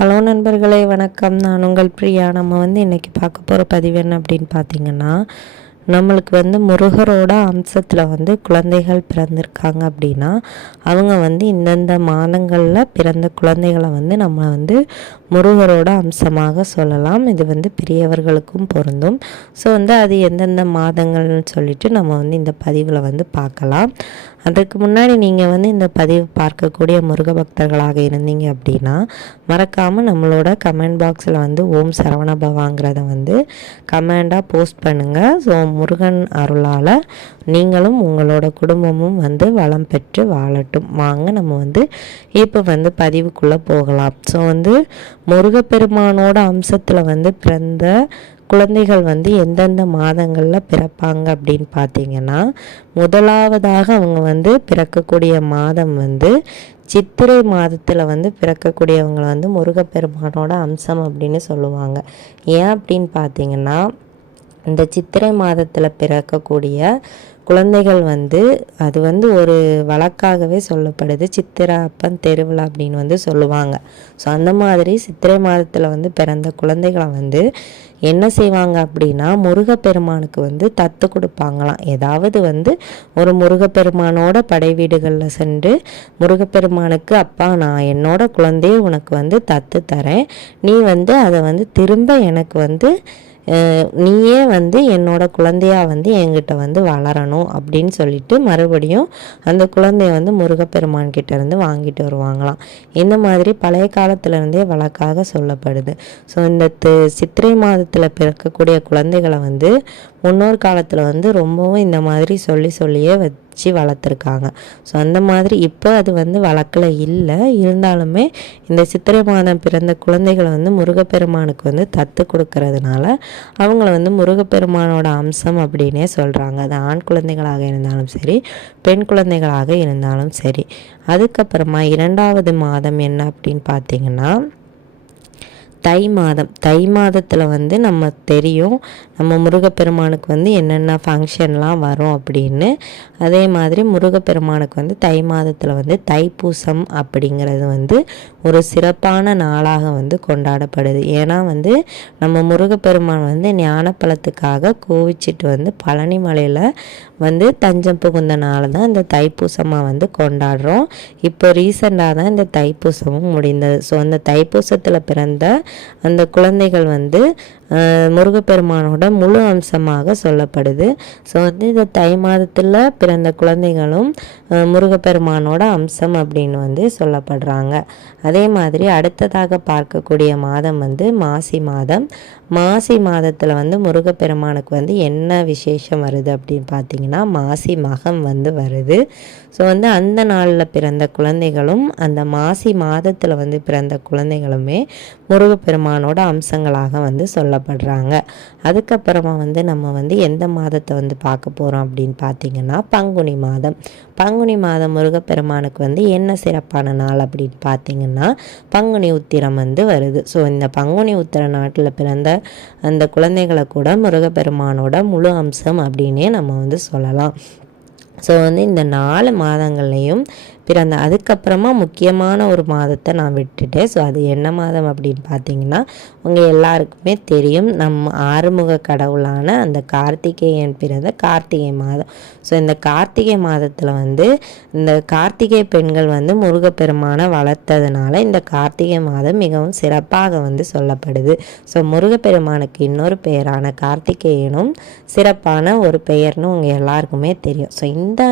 Hello நண்பர்களே, வணக்கம். நான் உங்கள் பிரியா. நம்ம இன்றைக்கி பார்க்க போகிற பதிவு என்ன அப்படின்னு பார்த்தீங்கன்னா, நம்மளுக்கு முருகரோட அம்சத்தில் குழந்தைகள் பிறந்திருக்காங்க அப்படின்னா, அவங்க இந்தந்த மாதங்களில் பிறந்த குழந்தைகளை நம்ம முருகரோட அம்சமாக சொல்லலாம். இது பெரியவர்களுக்கும் பொருந்தும். ஸோ அது எந்தெந்த மாதங்கள்னு சொல்லிட்டு நம்ம இந்த பதிவில் பார்க்கலாம். அதுக்கு முன்னாடி நீங்கள் இந்த பதிவு பார்க்கக்கூடிய முருக பக்தர்களாக இருந்தீங்க அப்படின்னா, மறக்காமல் நம்மளோட கமெண்ட் பாக்ஸில் ஓம் சரவணபவாங்கிறத கமெண்டாக போஸ்ட் பண்ணுங்கள். ஸோ முருகன் அருளால் நீங்களும் உங்களோட குடும்பமும் வளம் பெற்று வாழட்டும். வாங்க நம்ம இப்போ பதிவுக்குள்ளே போகலாம். ஸோ முருகப்பெருமானோட அம்சத்தில் பிறந்த குழந்தைகள் எந்தெந்த மாதங்களில் பிறப்பாங்க அப்படின்னு பார்த்தீங்கன்னா, முதலாவதாக அவங்க பிறக்கக்கூடிய மாதம் சித்திரை மாதத்தில் பிறக்கக்கூடியவங்களை முருகப்பெருமானோட அம்சம் அப்படின்னு சொல்லுவாங்க. ஏன் அப்படின்னு பார்த்தீங்கன்னா, இந்த சித்திரை மாதத்தில் பிறக்கக்கூடிய குழந்தைகள் அது ஒரு வழக்காகவே சொல்லப்படுது. சித்திரை அப்பன் திருவிழா அப்படின்னு சொல்லுவாங்க. ஸோ அந்த மாதிரி சித்திரை மாதத்தில் பிறந்த குழந்தைகளை என்ன செய்வாங்க அப்படின்னா, முருகப்பெருமானுக்கு தத்து கொடுப்பாங்களாம். ஏதாவது ஒரு முருகப்பெருமானோட படை வீடுகளில் சென்று முருகப்பெருமானுக்கு, அப்பா நான் என்னோட குழந்தைய உனக்கு தத்து தரேன், நீ அதை திரும்ப எனக்கு நீயே என்னோட குழந்தையா என்கிட்ட வளரணும் அப்படின்னு சொல்லிட்டு மறுபடியும் அந்த குழந்தைய முருகப்பெருமான் கிட்ட இருந்து வாங்கிட்டு வருவாங்களாம். இந்த மாதிரி பழைய காலத்திலேருந்தே வழக்காக சொல்லப்படுது. ஸோ இந்த சித்திரை மாதத்தில் பிறக்கக்கூடிய குழந்தைகளை முன்னோர் காலத்தில் ரொம்பவும் இந்த மாதிரி சொல்லியே வச்சு வளர்த்துருக்காங்க. ஸோ அந்த மாதிரி இப்போ அது வழக்கில் இல்லை. இருந்தாலுமே இந்த சித்திரை மாதம் பிறந்த குழந்தைகளை முருகப்பெருமானுக்கு தத்து கொடுக்கறதுனால அவங்கள முருகப்பெருமானோட அம்சம் அப்படின்னே சொல்கிறாங்க. அது ஆண் குழந்தைகளாக இருந்தாலும் சரி, பெண் குழந்தைகளாக இருந்தாலும் சரி. அதுக்கப்புறமா இரண்டாவது மாதம் என்ன அப்படின்னு பார்த்தீங்கன்னா, தை மாதம். தை மாதத்தில் நம்ம தெரியும், நம்ம முருகப்பெருமானுக்கு என்னென்ன ஃபங்க்ஷன்லாம் வரும் அப்படின்னு. அதே மாதிரி முருகப்பெருமானுக்கு தை மாதத்தில் தைப்பூசம் அப்படிங்கிறது ஒரு சிறப்பான நாளாக கொண்டாடப்படுது. ஏன்னா நம்ம முருகப்பெருமான் ஞானப்பழத்துக்காக கோவிச்சிட்டு பழனி மலையில் தஞ்சம் புகுந்த நாள் தான் இந்த தைப்பூசமாக கொண்டாடுறோம். இப்போ ரீசெண்டாக தான் இந்த தைப்பூசமும் முடிந்தது. ஸோ அந்த தைப்பூசத்தில் பிறந்த அந்த குழந்தைகள் முருகப்பெருமானோட முழு அம்சமாக சொல்லப்படுது. ஸோ இந்த தை மாதத்தில் பிறந்த குழந்தைகளும் முருகப்பெருமானோட அம்சம் அப்படின்னு சொல்லப்படுறாங்க. அதே மாதிரி அடுத்ததாக பார்க்கக்கூடிய மாதம் மாசி மாதம். மாசி மாதத்தில் முருகப்பெருமானுக்கு என்ன விசேஷம் வருது அப்படின்னு பார்த்தீங்கன்னா, மாசி மகம் வருது. ஸோ அந்த நாளில் பிறந்த குழந்தைகளும் அந்த மாசி மாதத்தில் பிறந்த குழந்தைகளுமே முருகப்பெருமானோட அம்சங்களாக சொல்லப்படுறாங்க. அதுக்கப்புறமா நம்ம எந்த மாதத்தை பார்க்க போகிறோம் அப்படின்னு பார்த்தீங்கன்னா, பங்குனி மாதம். பங்குனி மாதம் முருகப்பெருமானுக்கு என்ன சிறப்பான நாள் அப்படின்னு பார்த்தீங்கன்னா, பங்குனி உத்திரம் வருது. ஸோ இந்த பங்குனி உத்திர நாட்டில் பிறந்த அந்த குழந்தைகளை கூட முருகப்பெருமானோட முழு அம்சம் அப்படின்னே நம்ம சொல்லலாம். ஸோ இந்த 4 மாதங்கள்லையும் பிறந்த அதுக்கப்புறமா முக்கியமான ஒரு மாதத்தை நான் விட்டுட்டேன். ஸோ அது என்ன மாதம் அப்படின்னு பார்த்தீங்கன்னா, உங்கள் எல்லாருக்குமே தெரியும், நம்ம ஆறுமுக கடவுளான அந்த கார்த்திகேயன் பிறந்த கார்த்திகை மாதம். ஸோ இந்த கார்த்திகை மாதத்தில் இந்த கார்த்திகை பெண்கள் முருகப்பெருமானை வளர்த்ததுனால இந்த கார்த்திகை மாதம் மிகவும் சிறப்பாக சொல்லப்படுது. ஸோ முருகப்பெருமானுக்கு இன்னொரு பெயரான கார்த்திகேயனும் சிறப்பான ஒரு பெயர்னு உங்கள் எல்லாருக்குமே தெரியும். ஸோ இந்த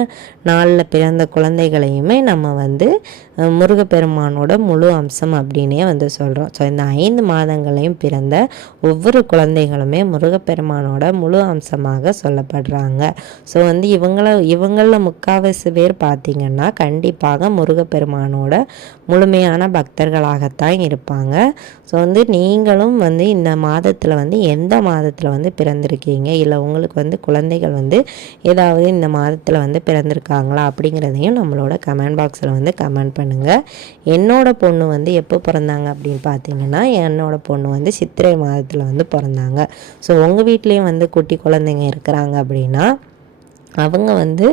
நாளில் பிறந்த குழந்தைகளையுமே நம்ம முருகப்பெருமானோட முழு அம்சம் அப்படின்னே சொல்கிறோம். ஸோ இந்த 5 மாதங்களையும் பிறந்த ஒவ்வொரு குழந்தைகளுமே முருகப்பெருமானோட முழு அம்சமாக சொல்லப்படுறாங்க. ஸோ இவங்களில் முக்கால்வாசி பேர் பார்த்திங்கன்னா கண்டிப்பாக முருகப்பெருமானோட முழுமையான பக்தர்களாகத்தான் இருப்பாங்க. ஸோ நீங்களும் இந்த மாதத்தில் எந்த மாதத்தில் பிறந்திருக்கீங்க, இல்லை உங்களுக்கு குழந்தைகள் ஏதாவது இந்த மாதத்தில் பிறந்திருக்காங்களா அப்படிங்கிறதையும் நம்மளோட கமெண்ட் பாக்ஸில் கமெண்ட் பண்ணுங்கள். என்னோட பொண்ணு எப்போ பிறந்தாங்க அப்படின்னு பார்த்தீங்கன்னா, என்னோட பொண்ணு சித்திரை மாதத்தில் பிறந்தாங்க. ஸோ உங்கள் வீட்லேயும் குட்டி குழந்தைங்க இருக்கிறாங்க அப்படின்னா அவங்க வந்து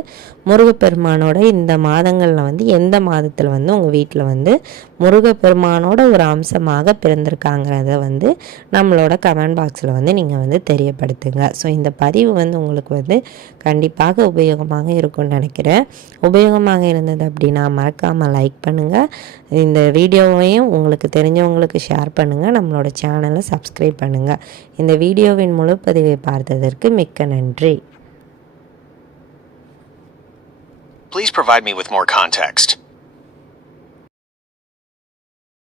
முருகப்பெருமானோட இந்த மாதங்களில் வந்து எந்த மாதத்தில் வந்து உங்கள் வீட்டில் வந்து முருகப்பெருமானோட ஒரு அம்சமாக பிறந்திருக்காங்கிறத வந்து நம்மளோட கமெண்ட் பாக்ஸில் வந்து நீங்கள் வந்து தெரியப்படுத்துங்க. ஸோ இந்த பதிவு வந்து உங்களுக்கு வந்து கண்டிப்பாக உபயோகமாக இருக்கும்னு நினைக்கிறேன். உபயோகமாக இருந்தது அப்படின்னா மறக்காமல் லைக் பண்ணுங்கள். இந்த வீடியோவையும் உங்களுக்கு தெரிஞ்சவங்களுக்கு ஷேர் பண்ணுங்கள். நம்மளோட சேனலை சப்ஸ்கிரைப் பண்ணுங்கள். இந்த வீடியோவின் முழு பதிவை பார்த்ததற்கு மிக்க நன்றி. Please provide me with more context.